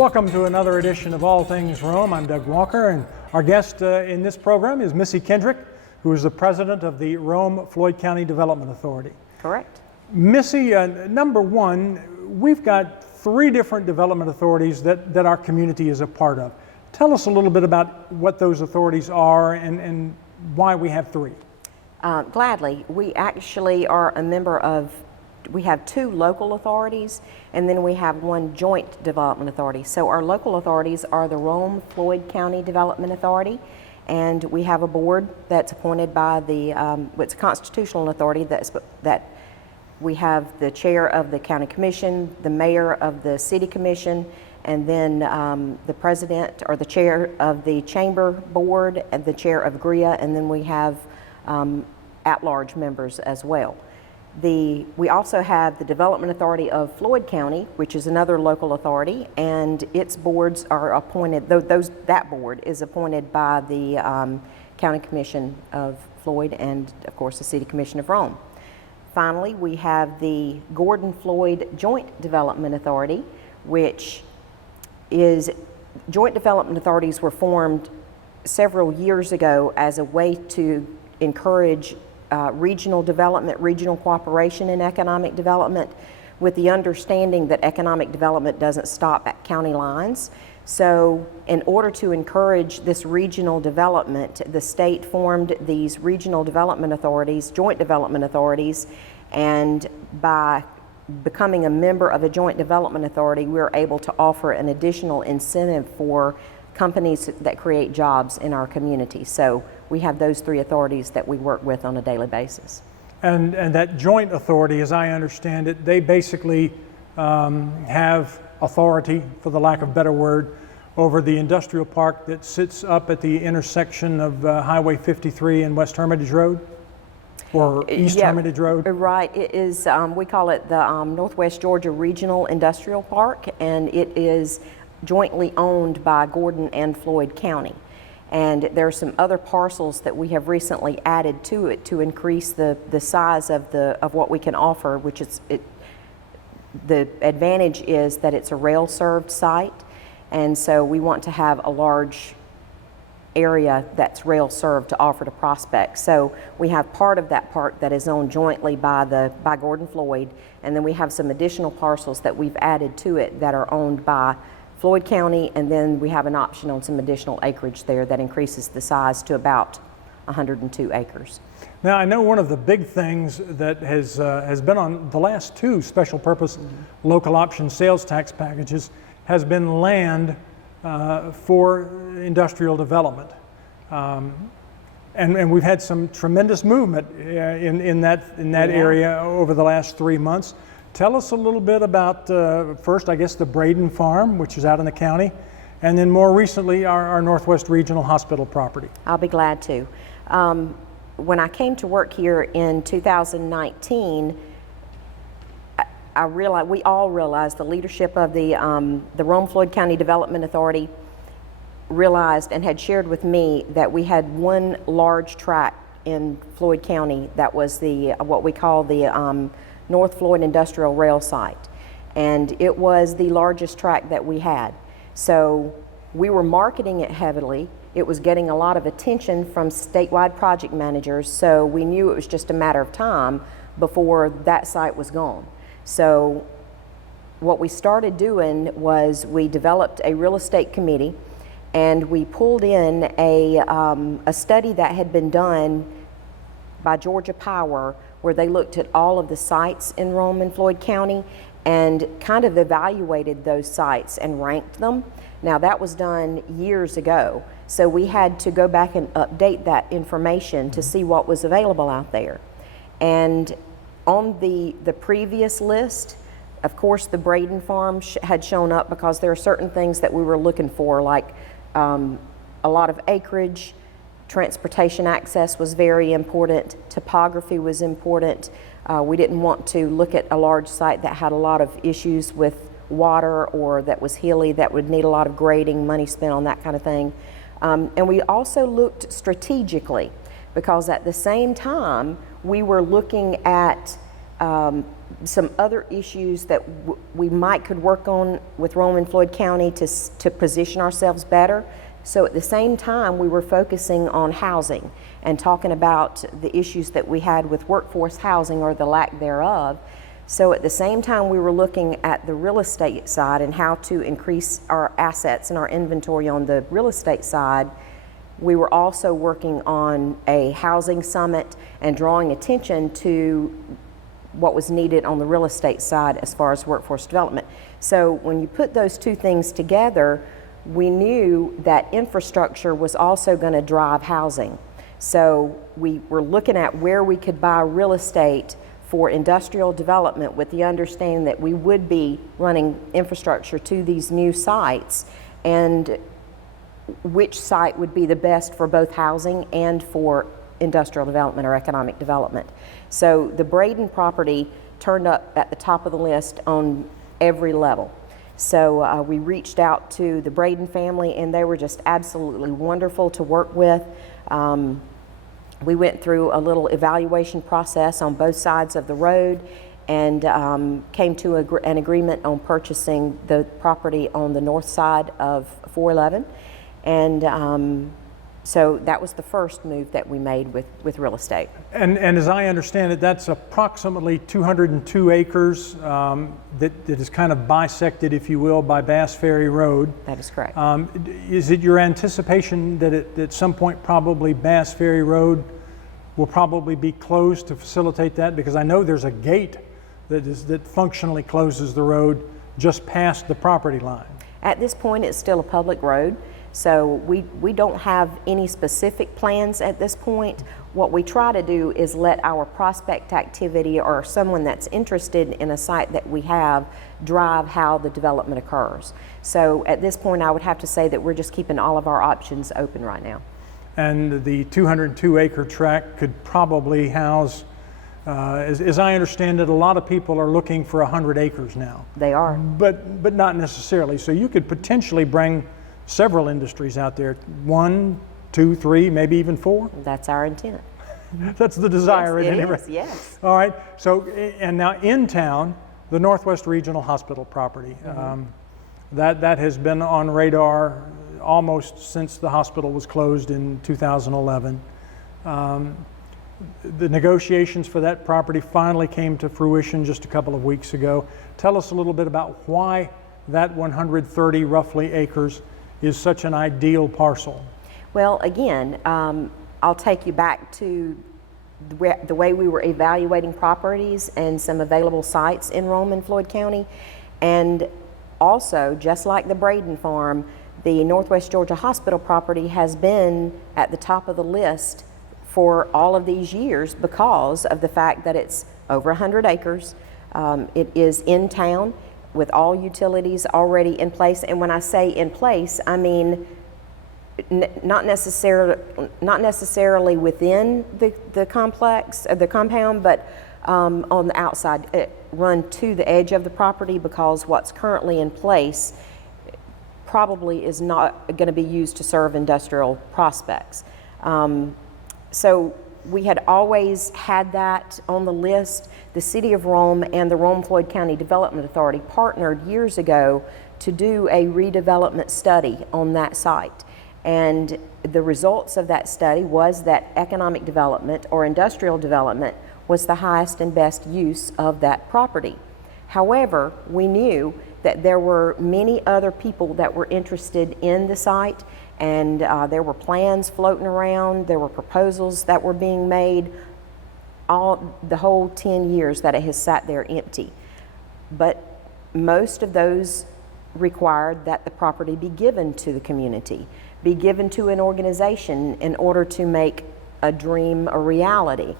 Welcome to another edition of All Things Rome. I'm Doug Walker, and our guest in this program is Missy Kendrick, who is the president of the Rome-Floyd County Development Authority. Correct. Missy, number one, we've got 3 different development authorities that our community is a part of. Tell us a little bit about what those authorities are and why we have 3. Gladly. We actually are a member of, we have 2 local authorities, and then we have 1 joint development authority. So our local authorities are the Rome-Floyd County Development Authority, and we have a board that's appointed by the, it's a constitutional authority that we have the chair of the county commission, the mayor of the city commission, and then the president or the chair of the chamber board and the chair of GRIA, and then we have at-large members as well. We also have the Development Authority of Floyd County, which is another local authority, and its boards are appointed, that board is appointed by the County Commission of Floyd and, of course, the City Commission of Rome. Finally, we have the Gordon-Floyd Joint Development Authority, which is, joint development authorities were formed several years ago as a way to encourage regional development, regional cooperation in economic development, with the understanding that economic development doesn't stop at county lines. So in order to encourage this regional development, the state formed these regional development authorities, joint development authorities, and by becoming a member of a joint development authority, we're able to offer an additional incentive for companies that create jobs in our community. So we have those 3 authorities that we work with on a daily basis. And that joint authority, as I understand it, they basically have authority, for the lack of a better word, over the industrial park that sits up at the intersection of Highway 53 and West Hermitage Road, or East Hermitage Road? Right. It is, we call it the Northwest Georgia Regional Industrial Park, and it is jointly owned by Gordon and Floyd County. And there are some other parcels that we have recently added to it to increase the size of what we can offer, which is, the advantage is that it's a rail-served site, and so we want to have a large area that's rail-served to offer to prospects. So we have part of that park that is owned jointly by Gordon Floyd, and then we have some additional parcels that we've added to it that are owned by Floyd County, and then we have an option on some additional acreage there that increases the size to about 102 acres. Now, I know one of the big things that has been on the last 2 special purpose local option sales tax packages has been land for industrial development. And we've had some tremendous movement in that area over the last 3 months. Tell us a little bit about, first, I guess, the Braden Farm, which is out in the county, and then more recently, our Northwest Regional Hospital property. I'll be glad to. When I came to work here in 2019, I realized, we all realized, the leadership of the Rome-Floyd County Development Authority realized and had shared with me that we had 1 large tract in Floyd County that was the what we call the North Floyd Industrial Rail Site, and it was the largest tract that we had. So we were marketing it heavily. It was getting a lot of attention from statewide project managers, so we knew it was just a matter of time before that site was gone. So what we started doing was we developed a real estate committee, and we pulled in a study that had been done by Georgia Power, where they looked at all of the sites in Rome and Floyd County and kind of evaluated those sites and ranked them. Now, that was done years ago, so we had to go back and update that information to see what was available out there. And on the previous list, of course, the Braden Farm had shown up because there are certain things that we were looking for, like a lot of acreage. Transportation access was very important. Topography was important. We didn't want to look at a large site that had a lot of issues with water or that was hilly, that would need a lot of grading, money spent on that kind of thing. And we also looked strategically, because at the same time we were looking at some other issues that we could work on with Rome and Floyd County to position ourselves better. So at the same time, we were focusing on housing and talking about the issues that we had with workforce housing or the lack thereof. So at the same time, we were looking at the real estate side and how to increase our assets and our inventory on the real estate side. We were also working on a housing summit and drawing attention to what was needed on the real estate side as far as workforce development. So when you put those two things together, we knew that infrastructure was also going to drive housing. So we were looking at where we could buy real estate for industrial development with the understanding that we would be running infrastructure to these new sites, and which site would be the best for both housing and for industrial development or economic development. So the Braden property turned up at the top of the list on every level. So we reached out to the Braden family, and they were just absolutely wonderful to work with. We went through a little evaluation process on both sides of the road and came to an agreement on purchasing the property on the north side of 411. And so that was the first move that we made with real estate. And as I understand it, that's approximately 202 acres that is kind of bisected, if you will, by Bass Ferry Road. That is correct. Is it your anticipation that at some point probably Bass Ferry Road will probably be closed to facilitate that? Because I know there's a gate that functionally closes the road just past the property line. At this point, it's still a public road. So we don't have any specific plans at this point. What we try to do is let our prospect activity or someone that's interested in a site that we have drive how the development occurs. So at this point, I would have to say that we're just keeping all of our options open right now. And the 202 acre tract could probably house, as I understand it, a lot of people are looking for 100 acres now. They are. But not necessarily. So you could potentially bring several industries out there, 1, 2, 3, maybe even 4? That's our intent. That's the desire at any rate. Yes. All right, so, and now in town, the Northwest Regional Hospital property, that has been on radar almost since the hospital was closed in 2011. The negotiations for that property finally came to fruition just a couple of weeks ago. Tell us a little bit about why that 130 roughly acres is such an ideal parcel. Well, again, I'll take you back to the way we were evaluating properties and some available sites in Rome and Floyd County. And also, just like the Braden farm, the Northwest Georgia Hospital property has been at the top of the list for all of these years because of the fact that it's over 100 acres. It is in town with all utilities already in place. And when I say in place, I mean not necessarily within the complex, the compound, but on the outside, run to the edge of the property, because what's currently in place probably is not going to be used to serve industrial prospects. So we had always had that on the list. The City of Rome and the Rome-Floyd County Development Authority partnered years ago to do a redevelopment study on that site. And the results of that study was that economic development or industrial development was the highest and best use of that property. However, we knew that there were many other people that were interested in the site, and there were plans floating around, there were proposals that were being made, the whole 10 years that it has sat there empty. But most of those required that the property be given to the community, be given to an organization in order to make a dream a reality.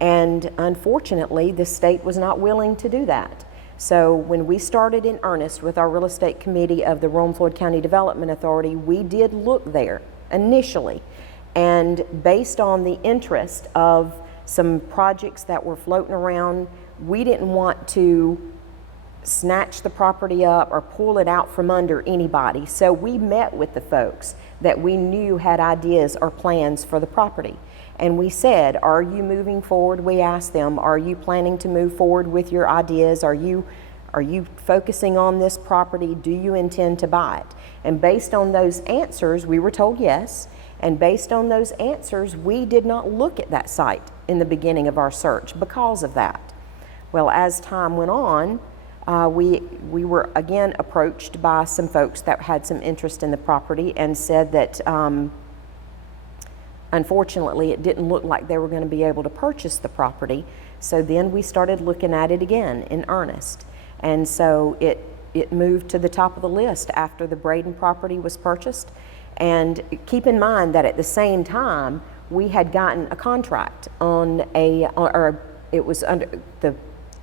And unfortunately, the state was not willing to do that. So when we started in earnest with our real estate committee of the Rome-Floyd County Development Authority, we did look there initially. And based on the interest of some projects that were floating around, we didn't want to snatch the property up or pull it out from under anybody. So we met with the folks that we knew had ideas or plans for the property. And we said, are you moving forward? We asked them, are you planning to move forward with your ideas? Are you focusing on this property? Do you intend to buy it? And based on those answers, we were told yes. And based on those answers, we did not look at that site in the beginning of our search because of that. Well, as time went on, we were again approached by some folks that had some interest in the property and said that unfortunately it didn't look like they were going to be able to purchase the property. So then we started looking at it again in earnest. And so it moved to the top of the list after the Braden property was purchased. And keep in mind that at the same time, we had gotten a contract on it was under the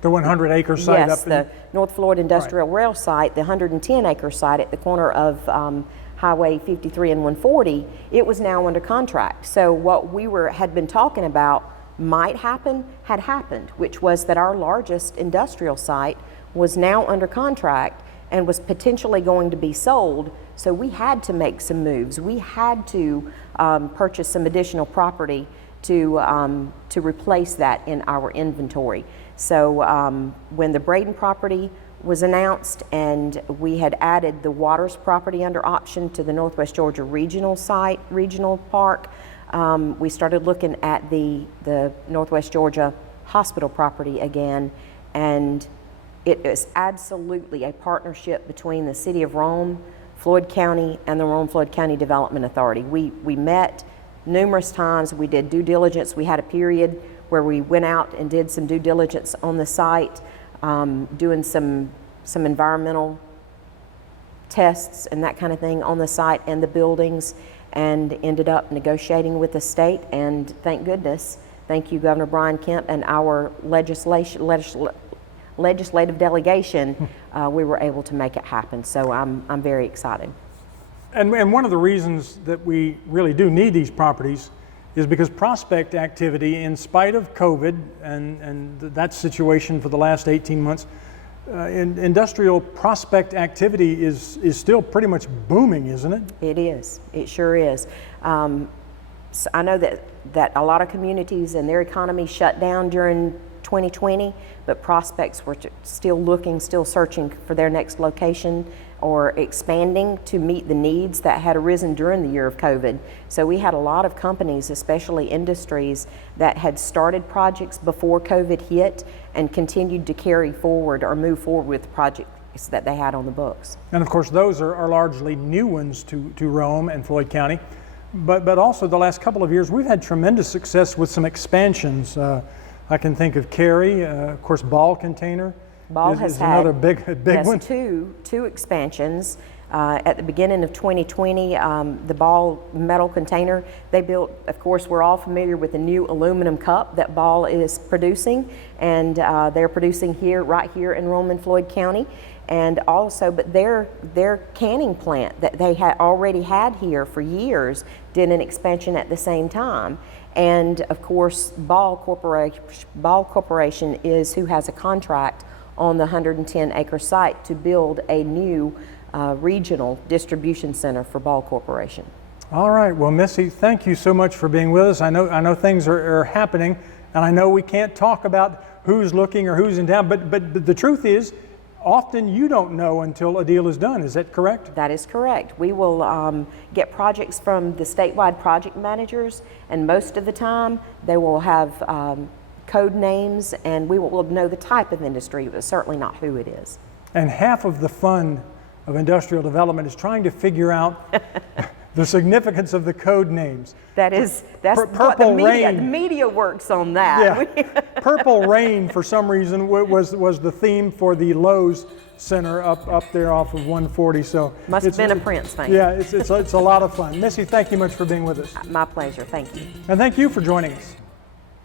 100-acre site yes, up the North Floyd Industrial Rail site, the 110-acre site at the corner of Highway 53 and 140, it was now under contract. So what we had been talking about might happen, had happened, which was that our largest industrial site was now under contract and was potentially going to be sold. So we had to make some moves. We had to purchase some additional property to replace that in our inventory. So when the Braden property was announced and we had added the Waters property under option to the Northwest Georgia regional park, we started looking at the Northwest Georgia hospital property again, and it is absolutely a partnership between the City of Rome, Floyd County, and the Rome-Floyd County Development Authority. We met numerous times. We did due diligence. We had a period where we went out and did some due diligence on the site, doing some environmental tests and that kind of thing on the site and the buildings, and ended up negotiating with the state. And thank goodness, thank you, Governor Brian Kemp, and our legislative delegation, we were able to make it happen. So I'm very excited. And one of the reasons that we really do need these properties is because prospect activity, in spite of COVID and that situation for the last 18 months, industrial prospect activity is still pretty much booming, isn't it? It is. It sure is. So I know that a lot of communities and their economy shut down during 2020, but prospects were still searching for their next location or expanding to meet the needs that had arisen during the year of COVID. So we had a lot of companies, especially industries, that had started projects before COVID hit and continued to carry forward or move forward with projects that they had on the books. And of course, those are largely new ones to Rome and Floyd County. But also the last couple of years, we've had tremendous success with some expansions. I can think of Ferry, of course, Ball Container. Ball has had another big one. Two expansions. At the beginning of 2020, the Ball metal container, they built, of course, we're all familiar with the new aluminum cup that Ball is producing, and they're producing right here in Rome and Floyd County. And also, but their canning plant that they had already had here for years did an expansion at the same time. And of course, Ball Corporation is who has a contract on the 110-acre site to build a new regional distribution center for Ball Corporation. All right, well, Missy, thank you so much for being with us. I know things are happening, and I know we can't talk about who's looking or who's in town, but the truth is, often you don't know until a deal is done. Is that correct? That is correct. We will get projects from the statewide project managers, and most of the time they will have code names, and we will know the type of industry, but certainly not who it is. And half of the fun of industrial development is trying to figure out the significance of the code names. That's what Purple Rain. The media works on that. Yeah. Purple Rain, for some reason, was the theme for the Lowe's Center up there off of 140. So must have been a Prince fan. Yeah, it's a lot of fun. Missy, thank you much for being with us. My pleasure. Thank you. And thank you for joining us.